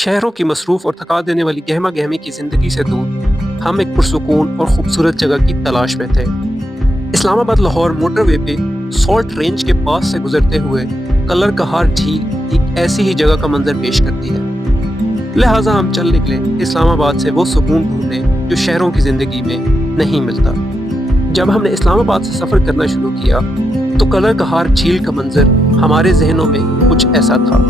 शहरों की मसरूफ़ और थका देने वाली गहमा गहमी की ज़िंदगी से दूर हम एक पुरसुकून और खूबसूरत जगह की तलाश में थे। इस्लामाबाद लाहौर मोटरवे पे सॉल्ट रेंज के पास से गुजरते हुए कलर कहार झील एक ऐसी ही जगह का मंजर पेश करती है। लिहाजा हम चल निकले इस्लामाबाद से वो सुकून ढूंढने जो शहरों की ज़िंदगी में नहीं मिलता। जब हमने इस्लामाबाद से सफ़र करना शुरू किया तो कलर कहार झील का मंजर हमारे जहनों में कुछ ऐसा था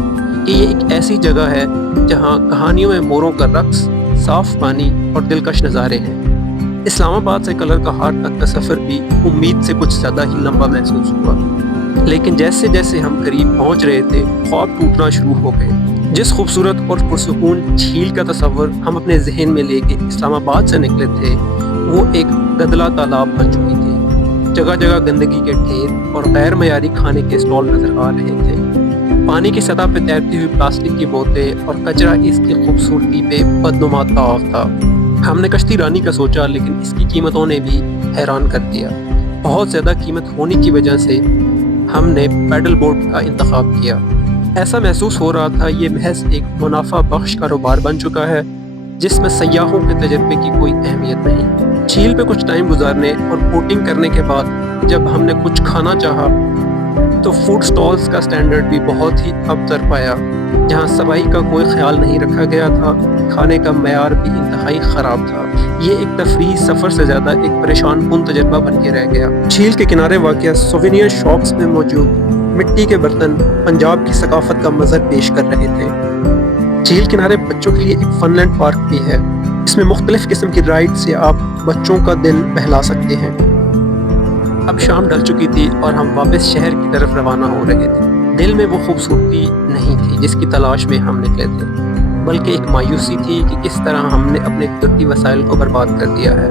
कि ये एक ऐसी जगह है जहाँ कहानियों में मोरों का रक्स, साफ पानी और दिलकश नज़ारे हैं। इस्लामाबाद से कलर कहार तक का सफ़र भी उम्मीद से कुछ ज़्यादा ही लंबा महसूस हुआ, लेकिन जैसे जैसे हम करीब पहुँच रहे थे ख्वाब टूटना शुरू हो गए। जिस खूबसूरत और पुरसुकून झील का तस्वर हम अपने जहन में लेके इस्लामाबाद से निकले थे वो एक गदला तालाब बन चुकी थी। जगह जगह गंदगी के ढेर और गैर मयारी खाने के स्टॉल नजर आ रहे थे। पानी की सतह पर तैरती हुई प्लास्टिक की बोतलें और कचरा इसकी खूबसूरती पे बदनुमा ताव था। हमने कश्ती रानी का सोचा, लेकिन इसकी कीमतों ने भी हैरान कर दिया। बहुत ज़्यादा कीमत होने की वजह से हमने पैडल बोट का इंतखाब किया। ऐसा महसूस हो रहा था ये महज एक मुनाफा बख्श कारोबार बन चुका है जिसमें सयाहों के तजर्बे की कोई अहमियत नहीं। झील पे कुछ टाइम गुजारने और बोटिंग करने के बाद जब हमने कुछ खाना चाहा तो फूड स्टॉल्स का स्टैंडर्ड भी बहुत ही अबतर पाया। जहाँ सफाई का कोई ख्याल नहीं रखा गया था, खाने का मयार भी इंतहाई ख़राब था। ये एक तफरीही सफ़र से ज़्यादा एक परेशान कुन तजर्बा बन के रह गया। झील के किनारे वाक़िया सोवेनियर शॉप्स में मौजूद मिट्टी के बर्तन पंजाब की सकाफत का मंजर पेश कर रहे थे। झील किनारे बच्चों के लिए एक फनलैंड पार्क भी है। इसमें मुख्तलिफ किस्म की राइड से आप बच्चों का दिल बहला सकते हैं। अब शाम ढल चुकी थी और हम वापस शहर की तरफ रवाना हो रहे थे। दिल में वो खूबसूरती नहीं थी जिसकी तलाश में हम निकले थे, बल्कि एक मायूसी थी कि किस तरह हमने अपने कुदरती वसाइल को बर्बाद कर दिया है।